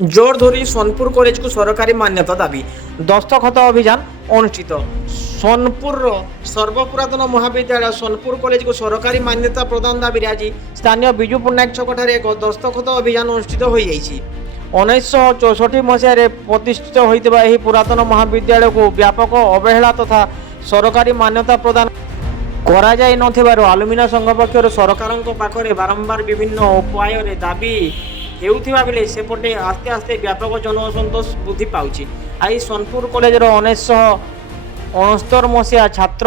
জোর ধরি সোনপুর কলেজକୁ ସରକାରୀ ମାନ୍ୟତା ଦାବି ଦସ୍ତଖତ ଅଭିଯାନ ଅନୁଷ୍ଠିତ। ସୋନପୁରର ସର୍ବପୁରାତନ ମହାବିଦ୍ୟାଳୟ ସୋନପୁର କଲେଜକୁ ସରକାରୀ ମାନ୍ୟତା ପ୍ରଦାନ ଦାବିରେ ଆଜି ସ୍ଥାନୀୟ ବିଜୁ ପଟ୍ଟନାୟକ ଛକଠାରେ ଏକ ଦସ୍ତଖତ ଅଭିଯାନ ଅନୁଷ୍ଠିତ ହୋଇଯାଇଛି। 1964 ମସିହାରେ ପ୍ରତିଷ୍ଠିତ ହୋଇଥିବା ଏହି ପୁରାତନ ମହାବିଦ୍ୟାଳୟକୁ ବ୍ୟାପକ ଅବହେଳା ତଥା ସରକାରୀ ମାନ୍ୟତା ପ୍ରଦାନ କରାଯାଇ ନଥିବାରୁ ଆଲୁମିନିୟମ ସଂଘ ପକ୍ଷରୁ ସରକାରଙ୍କ ପାଖରେ ବାରମ୍ବାର ବିଭିନ୍ନ ଉପାୟରେ ଦାବି ହେଉଥିବା ବେଳେ ସେପଟେ ଆସ୍ତେ ଆସ୍ତେ ବ୍ୟାପକ ଜନ ଅସନ୍ତୋଷ ବୃଦ୍ଧି ପାଉଛି। ଆଜି ସୋନପୁର କଲେଜର 1969 ମସିହା ଛାତ୍ର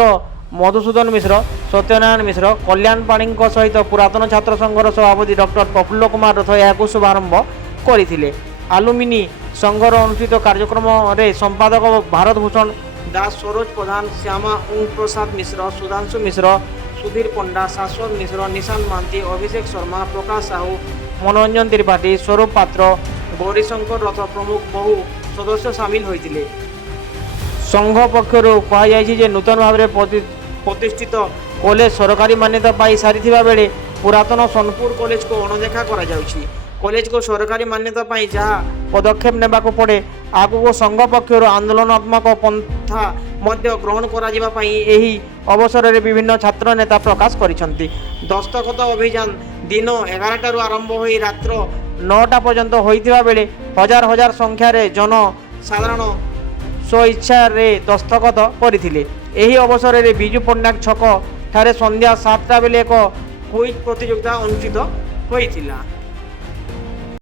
ମଧୁସୂଦନ ମିଶ୍ର, ସତ୍ୟନାରାୟଣ ମିଶ୍ର, କଲ୍ୟାଣ ପାଣିଙ୍କ ସହିତ ପୁରାତନ ଛାତ୍ର ସଂଘର ସଭାପତି ଡକ୍ଟର ପ୍ରଫୁଲ୍ଲ କୁମାର ରଥ ଏହାକୁ ଶୁଭାରମ୍ଭ କରିଥିଲେ। ଆଲୁମିନି ସଂଘର ଅନୁଷ୍ଠିତ କାର୍ଯ୍ୟକ୍ରମରେ ସମ୍ପାଦକ ଭାରତ ଭୂଷଣ ଦାସ, ସରୋଜ ପ୍ରଧାନ, ଶ୍ୟାମା ପ୍ରସାଦ ମିଶ୍ର, ସୁଧାଂଶୁ ମିଶ୍ର, ସୁଧୀର ପଣ୍ଡା, ଶାଶ୍ୱତ ମିଶ୍ର, ନିଶାନ୍ତ ମହାନ୍ତି, ଅଭିଷେକ ଶର୍ମା, ପ୍ରକାଶ ସାହୁ, ମନୋରଞ୍ଜନ ତ୍ରିପାଠୀ, ସ୍ୱରୂପ ପାତ୍ର, ଗୌରୀଶଙ୍କର ରଥ ପ୍ରମୁଖ ବହୁ ସଦସ୍ୟ ସାମିଲ ହୋଇଥିଲେ। ସଂଘ ପକ୍ଷରୁ କୁହାଯାଇଛି ଯେ ନୂତନ ଭାବରେ ପ୍ରତିଷ୍ଠିତ କଲେଜ ସରକାରୀ ମାନ୍ୟତା ପାଇ ସାରିଥିବା ବେଳେ ପୁରାତନ ସୋନପୁର କଲେଜକୁ ଅଣଦେଖା କରାଯାଉଛି। କଲେଜକୁ ସରକାରୀ ମାନ୍ୟତା ପାଇଁ ଯାହା ପଦକ୍ଷେପ ନେବାକୁ ପଡ଼େ, ଆଗକୁ ସଂଘ ପକ୍ଷରୁ ଆନ୍ଦୋଳନାତ୍ମକ ପନ୍ଥା ମଧ୍ୟ ଗ୍ରହଣ କରାଯିବା ପାଇଁ ଏହି ଅବସରରେ ବିଭିନ୍ନ ଛାତ୍ର ନେତା ପ୍ରକାଶ କରିଛନ୍ତି। ଦସ୍ତଖତ ଅଭିଯାନ ଦିନ 11ଟାରୁ ଆରମ୍ଭ ହୋଇ ରାତ୍ର 9ଟା ପର୍ଯ୍ୟନ୍ତ ହୋଇଥିବା ବେଳେ ହଜାର ହଜାର ସଂଖ୍ୟାରେ ଜନସାଧାରଣ ସ୍ୱଇଚ୍ଛାରେ ଦସ୍ତଖତ କରିଥିଲେ। ଏହି ଅବସରରେ ବିଜୁ ପଟ୍ଟନାୟକ ଛକ ଠାରେ ସନ୍ଧ୍ୟା 7ଟା ବେଳେ ଏକ କୁଇଜ୍ ପ୍ରତିଯୋଗିତା ଅନୁଷ୍ଠିତ ହୋଇଥିଲା।